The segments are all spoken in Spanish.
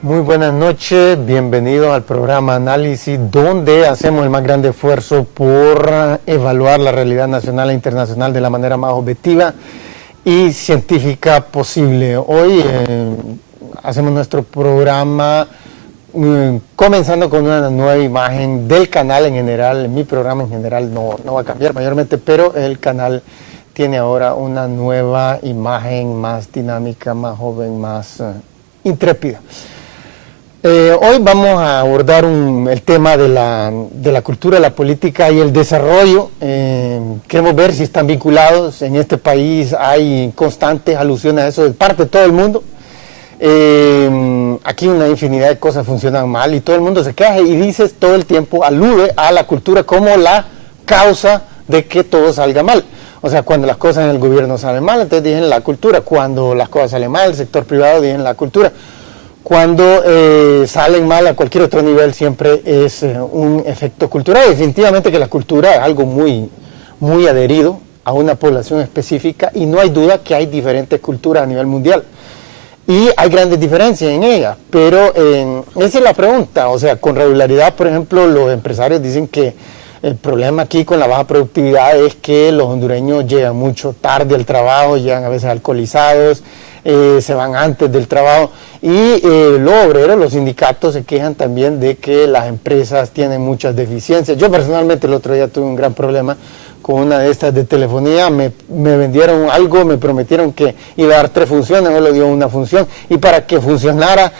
Muy buenas noches, bienvenidos al programa Análisis, donde hacemos el más grande esfuerzo por evaluar la realidad nacional e internacional de la manera más objetiva y científica posible. Hoy hacemos nuestro programa comenzando con una nueva imagen del canal en general. Mi programa en general no va a cambiar mayormente, pero el canal tiene ahora una nueva imagen más dinámica, más joven, más intrépida. Hoy vamos a abordar el tema de la cultura, la política y el desarrollo. Queremos ver si están vinculados. En este país hay constantes alusiones a eso de parte de todo el mundo. Aquí una infinidad de cosas funcionan mal y todo el mundo se queja y dice todo el tiempo, alude a la cultura como la causa de que todo salga mal. O sea, cuando las cosas en el gobierno salen mal, entonces dicen la cultura. Cuando las cosas salen mal, el sector privado dicen la cultura. Cuando salen mal a cualquier otro nivel, siempre es un efecto cultural. Definitivamente que la cultura es algo muy, muy adherido a una población específica y no hay duda que hay diferentes culturas a nivel mundial. Y hay grandes diferencias en ellas, pero esa es la pregunta. O sea, con regularidad, por ejemplo, los empresarios dicen que el problema aquí con la baja productividad es que los hondureños llegan mucho tarde al trabajo, llegan a veces alcoholizados, se van antes del trabajo y los obreros, los sindicatos se quejan también de que las empresas tienen muchas deficiencias. Yo personalmente el otro día tuve un gran problema con una de estas de telefonía, me vendieron algo, me prometieron que iba a dar 3 funciones, no le dio una función y para que funcionara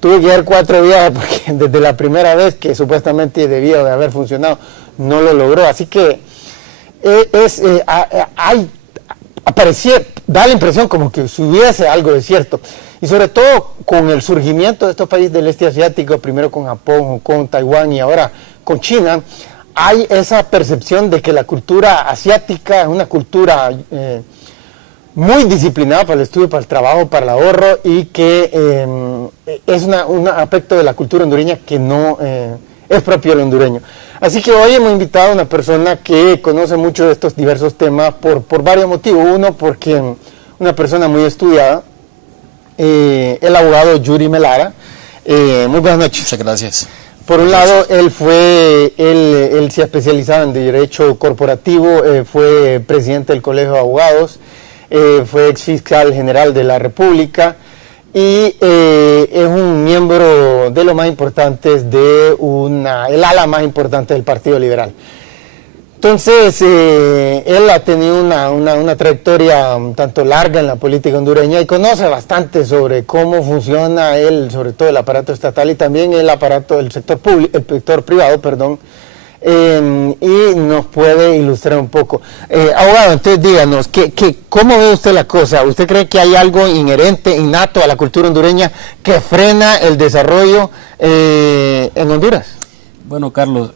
tuve que dar 4 días porque desde la primera vez que supuestamente debía de haber funcionado no lo logró, así que da la impresión como que si hubiese algo de cierto, y sobre todo con el surgimiento de estos países del este asiático, primero con Japón, con Taiwán y ahora con China, hay esa percepción de que la cultura asiática es una cultura muy disciplinada para el estudio, para el trabajo, para el ahorro, y que es un aspecto de la cultura hondureña que no es propio del hondureño. Así que hoy hemos invitado a una persona que conoce mucho de estos diversos temas por varios motivos. Uno, porque una persona muy estudiada, el abogado Yuri Melara. Muy buenas noches. Muchas gracias. Por un lado, él se ha especializado en derecho corporativo, fue presidente del Colegio de Abogados, fue ex fiscal general de la República y es un miembro de los más importantes el ala más importante del Partido Liberal. Entonces, él ha tenido una trayectoria un tanto larga en la política hondureña y conoce bastante sobre cómo funciona sobre todo el aparato estatal y también el aparato del sector privado, y nos puede ilustrar un poco. Abogado, entonces díganos, ¿cómo ve usted la cosa? ¿Usted cree que hay algo inherente, innato a la cultura hondureña que frena el desarrollo en Honduras? Bueno, Carlos,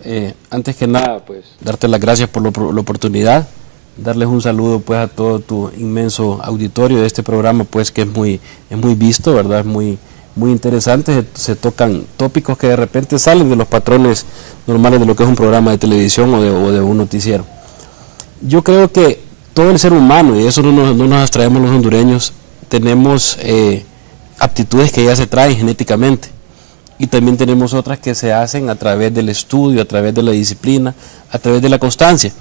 antes que nada, pues, darte las gracias por la oportunidad, darles un saludo, pues, a todo tu inmenso auditorio de este programa, pues, que es muy visto, ¿verdad? Es muy interesante, se tocan tópicos que de repente salen de los patrones normales de lo que es un programa de televisión o de un noticiero. Yo creo que todo el ser humano, y eso no nos abstraemos los hondureños, tenemos aptitudes que ya se traen genéticamente. Y también tenemos otras que se hacen a través del estudio, a través de la disciplina, a través de la constancia.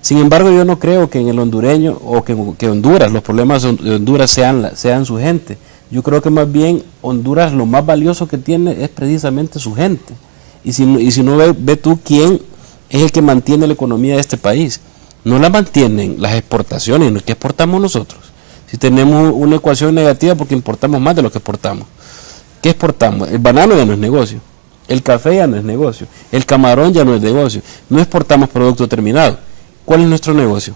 Sin embargo, yo no creo que en el hondureño o que Honduras, los problemas de Honduras sean su gente. Yo creo que más bien Honduras lo más valioso que tiene es precisamente su gente. Y si no ve tú quién es el que mantiene la economía de este país. No la mantienen las exportaciones, ¿no? ¿Qué exportamos nosotros? Si tenemos una ecuación negativa porque importamos más de lo que exportamos. ¿Qué exportamos? El banano ya no es negocio, el café ya no es negocio, el camarón ya no es negocio, no exportamos producto terminado. ¿Cuál es nuestro negocio?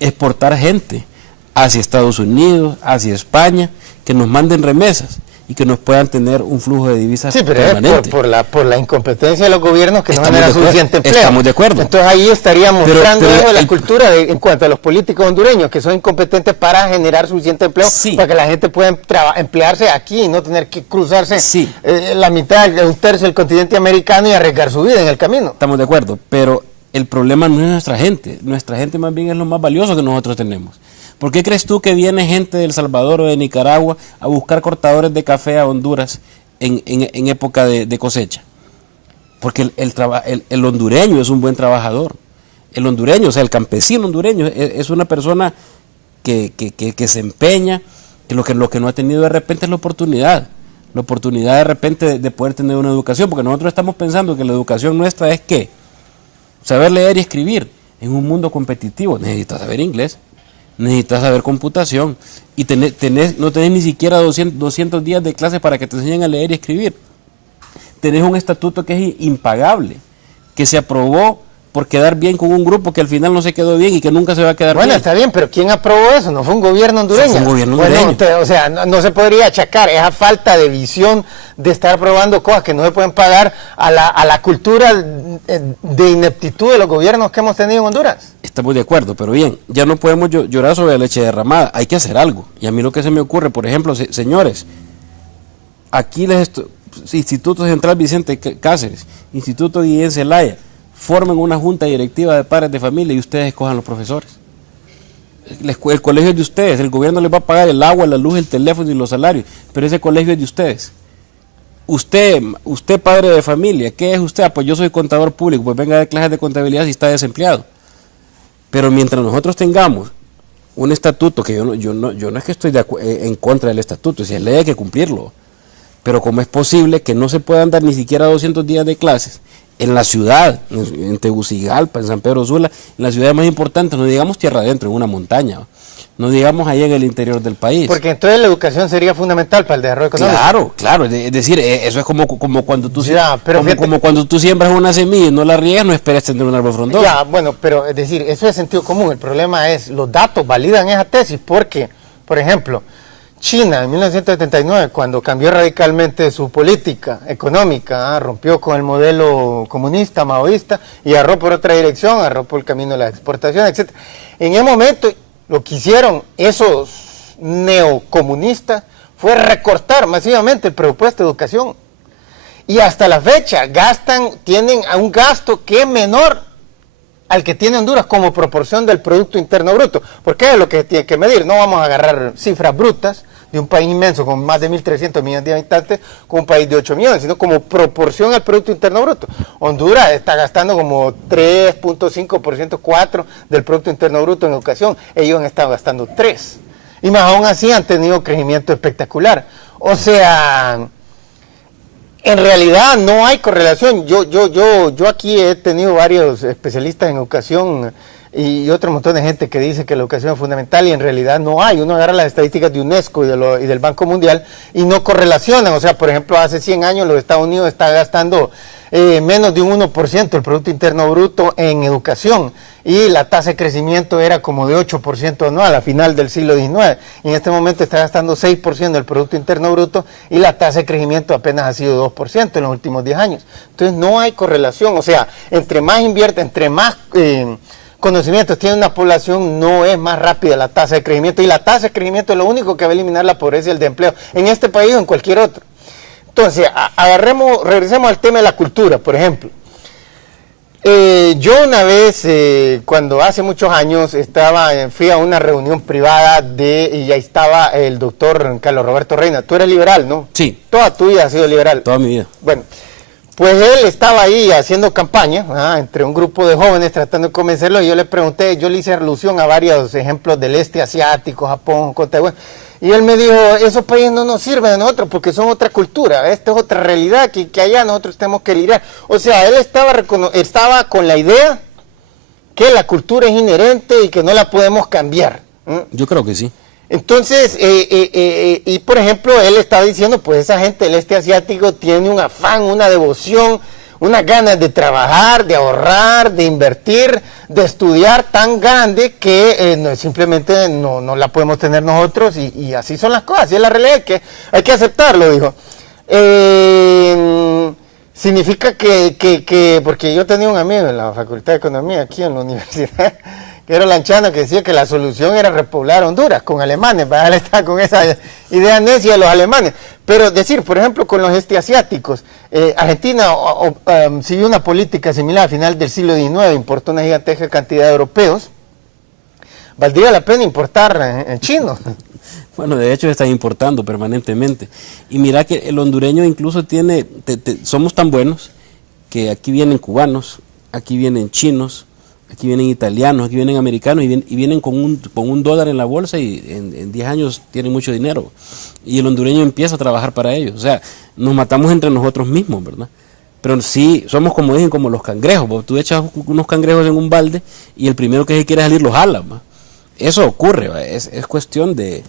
Exportar gente hacia Estados Unidos, hacia España, que nos manden remesas y que nos puedan tener un flujo de divisas permanente. Por la incompetencia de los gobiernos que no generan suficiente empleo. Estamos de acuerdo. Entonces ahí estaríamos mostrando la cultura en cuanto a los políticos hondureños, que son incompetentes para generar suficiente empleo, sí, para que la gente pueda emplearse aquí y no tener que cruzarse, sí, la mitad, un tercio del continente americano y arriesgar su vida en el camino. Estamos de acuerdo, pero el problema no es nuestra gente más bien es lo más valioso que nosotros tenemos. ¿Por qué crees tú que viene gente de El Salvador o de Nicaragua a buscar cortadores de café a Honduras en época de cosecha. Porque el hondureño es un buen trabajador. El hondureño, o sea, el campesino hondureño es una persona que se empeña, que lo que no ha tenido de repente es la oportunidad de repente de poder tener una educación, porque nosotros estamos pensando que la educación nuestra es ¿qué? Saber leer y escribir. En un mundo competitivo necesitas saber inglés, necesitas saber computación, y no tenés ni siquiera 200 días de clase para que te enseñen a leer y escribir. Tenés un estatuto que es impagable, que se aprobó por quedar bien con un grupo que al final no se quedó bien y que nunca se va a quedar bien. Bueno, está bien, pero ¿quién aprobó eso? No fue un gobierno hondureño. Fue un gobierno hondureño. Bueno, o sea, no se podría achacar esa falta de visión de estar aprobando cosas que no se pueden pagar a la cultura de ineptitud de los gobiernos que hemos tenido en Honduras. Estamos de acuerdo, pero bien, ya no podemos llorar sobre la leche derramada, hay que hacer algo. Y a mí lo que se me ocurre, por ejemplo, señores, aquí Instituto Central Vicente Cáceres, Instituto Guillén Zelaya, formen una junta directiva de padres de familia y ustedes escojan los profesores. El colegio es de ustedes, el gobierno les va a pagar el agua, la luz, el teléfono y los salarios, pero ese colegio es de ustedes. Usted padre de familia, ¿qué es usted? Pues yo soy contador público, pues venga a dar clases de contabilidad si está desempleado. Pero mientras nosotros tengamos un estatuto, que yo no es que estoy en contra del estatuto, si es ley hay que cumplirlo, pero ¿cómo es posible que no se puedan dar ni siquiera 200 días de clases en la ciudad, en Tegucigalpa, en San Pedro Sula, en las ciudades más importantes, no digamos tierra adentro, en una montaña, no digamos ahí en el interior del país? Porque entonces la educación sería fundamental para el desarrollo económico. Claro, es decir, eso es como cuando tú como cuando tú siembras una semilla y no la riegas, no esperas tener un árbol frondoso. Ya, bueno, pero es decir, eso es sentido común. El problema es, los datos validan esa tesis porque, por ejemplo, China en 1979, cuando cambió radicalmente su política económica, rompió con el modelo comunista, maoísta, y agarró por otra dirección, agarró por el camino de la exportación, etc. En ese momento, lo que hicieron esos neocomunistas fue recortar masivamente el presupuesto de educación. Y hasta la fecha tienen un gasto que es menor al que tiene Honduras como proporción del Producto Interno Bruto. Porque es lo que tiene que medir. No vamos a agarrar cifras brutas de un país inmenso con más de 1.300 millones de habitantes con un país de 8 millones, sino como proporción al Producto Interno Bruto. Honduras está gastando como 3.5%, 4% del Producto Interno Bruto en educación. Ellos han estado gastando 3%. Y más aún así han tenido crecimiento espectacular. O sea, en realidad no hay correlación. Yo aquí he tenido varios especialistas en educación y otro montón de gente que dice que la educación es fundamental y en realidad no hay. Uno agarra las estadísticas de UNESCO y del Banco Mundial y no correlacionan. O sea, por ejemplo, hace 100 años los Estados Unidos estaban gastando menos de un 1% del Producto Interno Bruto en educación y la tasa de crecimiento era como de 8% anual a final del siglo XIX. Y en este momento está gastando 6% del Producto Interno Bruto y la tasa de crecimiento apenas ha sido 2% en los últimos 10 años. Entonces no hay correlación. O sea, entre más invierte, entre más conocimientos tiene una población, no es más rápida la tasa de crecimiento. Y la tasa de crecimiento es lo único que va a eliminar la pobreza y el desempleo en este país o en cualquier otro. Entonces, regresemos al tema de la cultura, por ejemplo. Yo una vez, cuando hace muchos años, fui a una reunión privada y ahí estaba el doctor Carlos Roberto Reina. Tú eres liberal, ¿no? Sí. Toda tu vida has sido liberal. Toda mi vida. Bueno, pues él estaba ahí haciendo campaña, entre un grupo de jóvenes tratando de convencerlo, y yo le hice alusión a varios ejemplos del este asiático, Japón, Taiwán. Y él me dijo, esos países no nos sirven a nosotros porque son otra cultura, esta es otra realidad que allá nosotros tenemos que lidiar. O sea, él estaba con la idea que la cultura es inherente y que no la podemos cambiar. Yo creo que sí. Entonces, y por ejemplo, él estaba diciendo, pues esa gente del este asiático tiene un afán, una devoción, unas ganas de trabajar, de ahorrar, de invertir, de estudiar tan grande que simplemente no la podemos tener nosotros y así son las cosas, así es la realidad, que hay que aceptarlo, dijo. Significa que, porque yo tenía un amigo en la Facultad de Economía aquí en la universidad, que era lanchano, que decía que la solución era repoblar Honduras con alemanes, para él está con esa idea necia de los alemanes. Pero decir, por ejemplo, con los asiáticos, Argentina siguió una política similar al final del siglo XIX, importó una gigantesca cantidad de europeos, valdría la pena importar en chino. Bueno, de hecho están importando permanentemente. Y mira que el hondureño incluso tiene, somos tan buenos que aquí vienen cubanos, aquí vienen chinos, aquí vienen italianos, aquí vienen americanos y vienen con un dólar en la bolsa y en 10 años tienen mucho dinero. Y el hondureño empieza a trabajar para ellos. O sea, nos matamos entre nosotros mismos, ¿verdad? Pero sí, somos como dicen, como los cangrejos. Porque tú echas unos cangrejos en un balde y el primero que se quiere salir los jala, ¿va? Eso ocurre, ¿va? Es cuestión de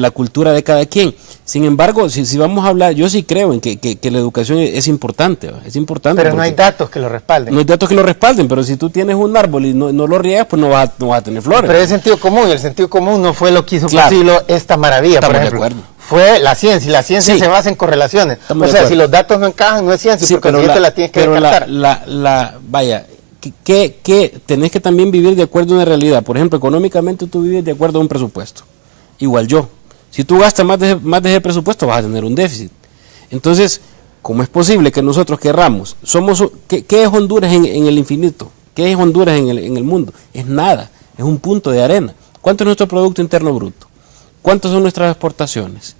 la cultura de cada quien. Sin embargo, si vamos a hablar, yo sí creo en que la educación es importante, ¿va? Es importante. Pero no hay datos que lo respalden. No hay datos que lo respalden, pero si tú tienes un árbol y no lo riegas, pues no vas a tener flores. Pero es sentido común, y el sentido común no fue lo que hizo posible esta maravilla. Estamos por ejemplo, de acuerdo. Fue la ciencia, y la ciencia Sí. se basa en correlaciones. Estamos o sea, si los datos no encajan, no es ciencia, Sí, porque la tienes que descartar. vaya, que tenés que también vivir de acuerdo a una realidad. Por ejemplo, económicamente tú vives de acuerdo a un presupuesto. Igual yo. Si tú gastas más de ese presupuesto, vas a tener un déficit. Entonces, ¿cómo es posible que nosotros querramos? ¿Qué es Honduras en el infinito? ¿Qué es Honduras en el mundo? Es nada, es un punto de arena. ¿Cuánto es nuestro Producto Interno Bruto? ¿Cuántas son nuestras exportaciones?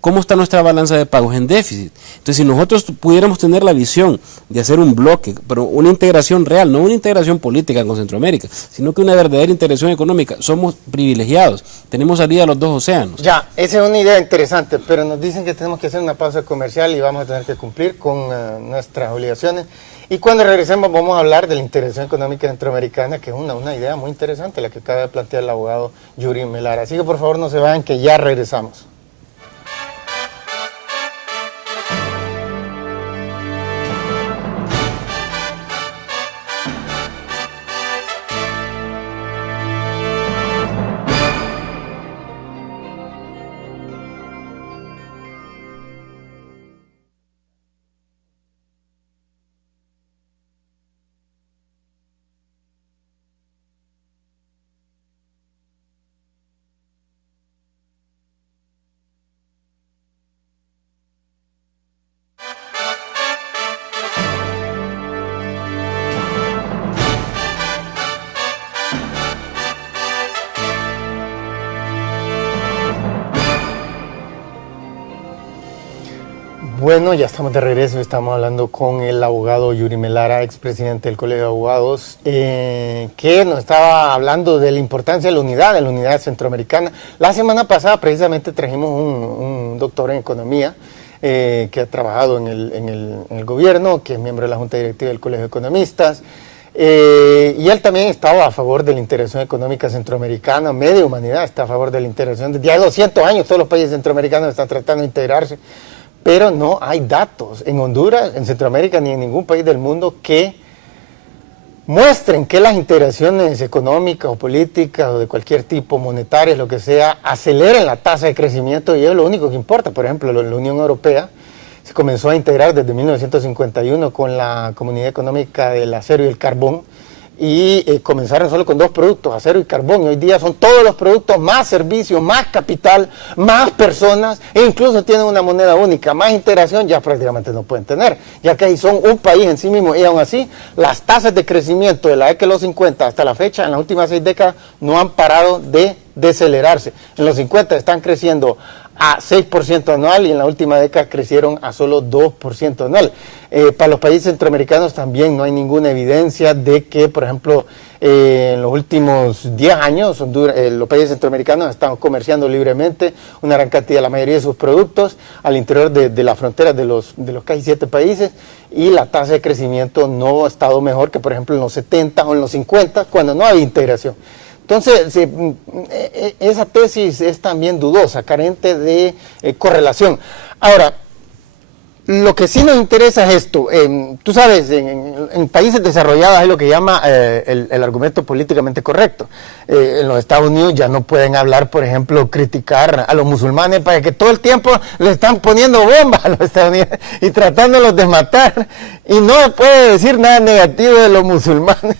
¿Cómo está nuestra balanza de pagos? En déficit. Entonces, si nosotros pudiéramos tener la visión de hacer un bloque, pero una integración real, no una integración política con Centroamérica, sino que una verdadera integración económica, somos privilegiados, tenemos salida a los dos océanos. Ya, esa es una idea interesante, pero nos dicen que tenemos que hacer una pausa comercial y vamos a tener que cumplir con nuestras obligaciones. Y cuando regresemos vamos a hablar de la integración económica centroamericana, que es una idea muy interesante, la que acaba de plantear el abogado Yuri Melara. Así que por favor no se vayan, que ya regresamos. Bueno, ya estamos de regreso, estamos hablando con el abogado Yuri Melara, expresidente del Colegio de Abogados, que nos estaba hablando de la importancia de la unidad centroamericana. La semana pasada precisamente trajimos un doctor en economía que ha trabajado en el gobierno, que es miembro de la Junta Directiva del Colegio de Economistas, y él también estaba a favor de la integración económica centroamericana. Media humanidad está a favor de la integración. Desde hace 200 años todos los países centroamericanos están tratando de integrarse. Pero no hay datos en Honduras, en Centroamérica, ni en ningún país del mundo que muestren que las integraciones económicas o políticas o de cualquier tipo, monetarias, lo que sea, aceleren la tasa de crecimiento, y es lo único que importa. Por ejemplo, la Unión Europea se comenzó a integrar desde 1951 con la Comunidad Económica del Acero y el Carbón, y comenzaron solo con 2 productos, acero y carbón, y hoy día son todos los productos, más servicios, más capital, más personas, e incluso tienen una moneda única. Más integración ya prácticamente no pueden tener, ya que ahí son un país en sí mismo, y aún así las tasas de crecimiento de la década de los 50 hasta la fecha, en las últimas 6 décadas, no han parado de decelerarse. En los 50 están creciendo a 6% anual, y en la última década crecieron a solo 2% anual. Para los países centroamericanos también no hay ninguna evidencia de que, por ejemplo, en los últimos 10 años los países centroamericanos están comerciando libremente una gran cantidad, la mayoría de sus productos al interior de las fronteras de los casi 7 países, y la tasa de crecimiento no ha estado mejor que, por ejemplo, en los 70 o en los 50, cuando no había integración. Entonces, esa tesis es también dudosa, carente de correlación. Ahora, lo que sí nos interesa es esto. Tú sabes, en países desarrollados hay lo que llama el argumento políticamente correcto. En los Estados Unidos ya no pueden hablar, por ejemplo, criticar a los musulmanes, para que todo el tiempo le están poniendo bombas a los estadounidenses y tratándolos de matar. Y no puede decir nada negativo de los musulmanes.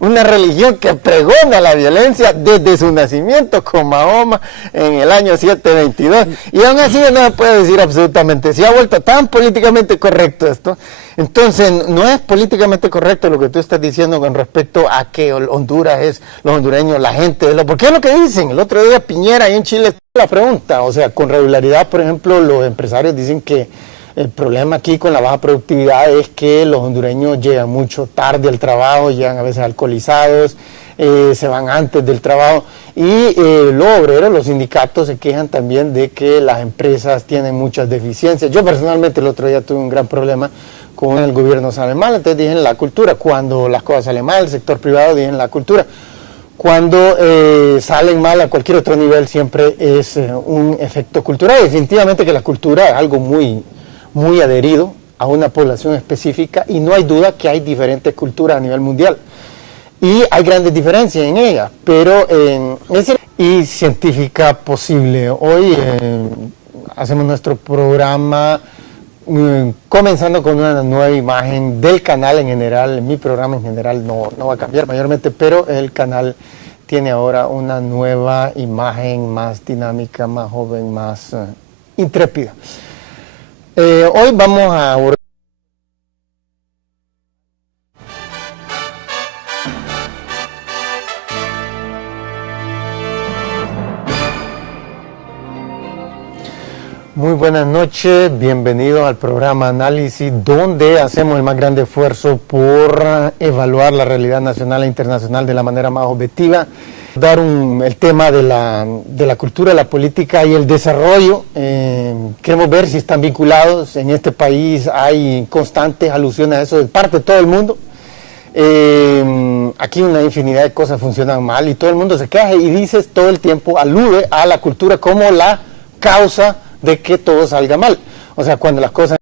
Una religión que pregona la violencia desde su nacimiento con Mahoma en el año 722. Y aún así no se puede decir absolutamente. Se ha vuelto tan políticamente correcto esto. Entonces, no es políticamente correcto lo que tú estás diciendo con respecto a que Honduras es, los hondureños, la gente, porque es lo que dicen. El otro día Piñera ahí en Chile la pregunta, o sea, con regularidad, por ejemplo, los empresarios dicen que el problema aquí con la baja productividad es que los hondureños llegan mucho tarde al trabajo, llegan a veces alcoholizados, se van antes del trabajo, y los obreros, los sindicatos se quejan también de que las empresas tienen muchas deficiencias. Yo personalmente el otro día tuve un gran problema con el gobierno sale mal, entonces dije en la cultura, cuando las cosas salen mal, el sector privado dije en la cultura, cuando salen mal a cualquier otro nivel siempre es un efecto cultural. Definitivamente que la cultura es algo muy, muy adherido a una población específica y no hay duda que hay diferentes culturas a nivel mundial y hay grandes diferencias en ellas, pero es y científica posible. Hoy hacemos nuestro programa comenzando con una nueva imagen del canal en general. Mi programa en general no va a cambiar mayormente, pero el canal tiene ahora una nueva imagen más dinámica, más joven, más intrépida. Hoy vamos a abordar Muy buenas noches, bienvenidos al programa Análisis, donde hacemos el más grande esfuerzo por evaluar la realidad nacional e internacional de la manera más objetiva, dar el tema de la cultura, la política y el desarrollo. Queremos ver si están vinculados. En este país hay constantes alusiones a eso de parte de todo el mundo. Aquí una infinidad de cosas funcionan mal y todo el mundo se queja y dice todo el tiempo, alude a la cultura como la causa de que todo salga mal. O sea, cuando las cosas